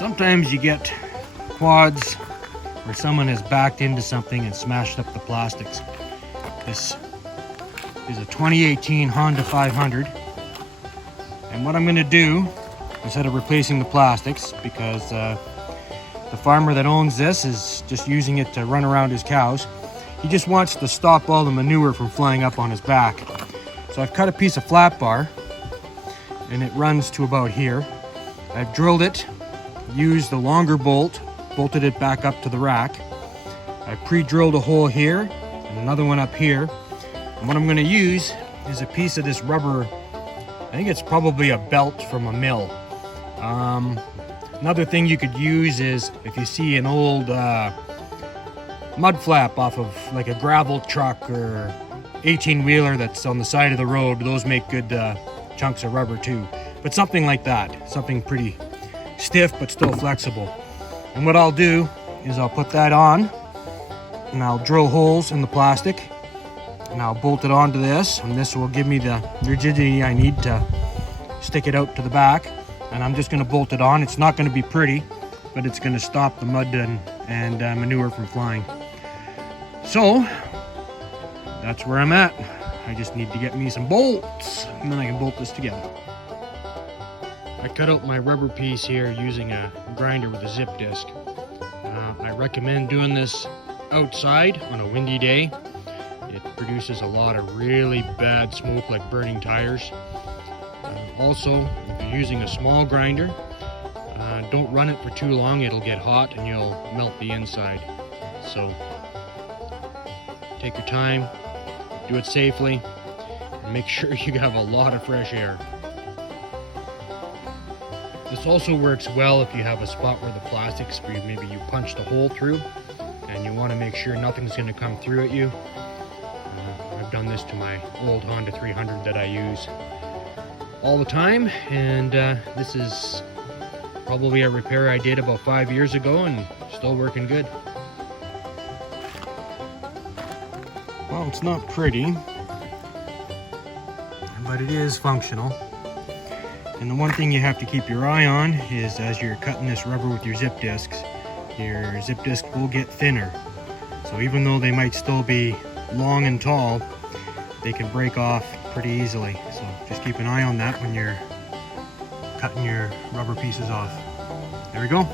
Sometimes you get quads where someone has backed into something and smashed up the plastics. This is a 2018 Honda 500. And what I'm going to do, instead of replacing the plastics, because the farmer that owns this is just using it to run around his cows, he just wants to stop all the manure from flying up on his back. So I've cut a piece of flat bar, and it runs to about here. I've drilled it, used the longer bolt, bolted it back up to the rack. I pre-drilled a hole here and another one up here. And what I'm going to use is a piece of this rubber. I think it's probably a belt from a mill. Another thing you could use is if you see an old mudflap off of like a gravel truck or 18-wheeler that's on the side of the road, those make good chunks of rubber too. But something like that, something pretty stiff but still flexible. And what I'll do is I'll put that on and I'll drill holes in the plastic and I'll bolt it onto this, and this will give me the rigidity I need to stick it out to the back. And I'm just going to bolt it on. It's not going to be pretty, but it's going to stop the mud and manure from flying. So that's where I'm at. I just need to get me some bolts and then I can bolt this together. I cut out my rubber piece here using a grinder with a zip disc. I recommend doing this outside on a windy day. It produces a lot of really bad smoke, like burning tires. Also, if you're using a small grinder, don't run it for too long. It'll get hot and you'll melt the inside. So take your time, do it safely, and make sure you have a lot of fresh air. This also works well if you have a spot where the plastics, where maybe you punched a hole through and you want to make sure nothing's going to come through at you. I've done this to my old Honda 300 that I use all the time, and this is probably a repair I did about 5 years ago and still working good. Well, it's not pretty, but it is functional. And the one thing you have to keep your eye on is as you're cutting this rubber with your zip disc will get thinner. So even though they might still be long and tall, they can break off pretty easily. So just keep an eye on that when you're cutting your rubber pieces off. There we go.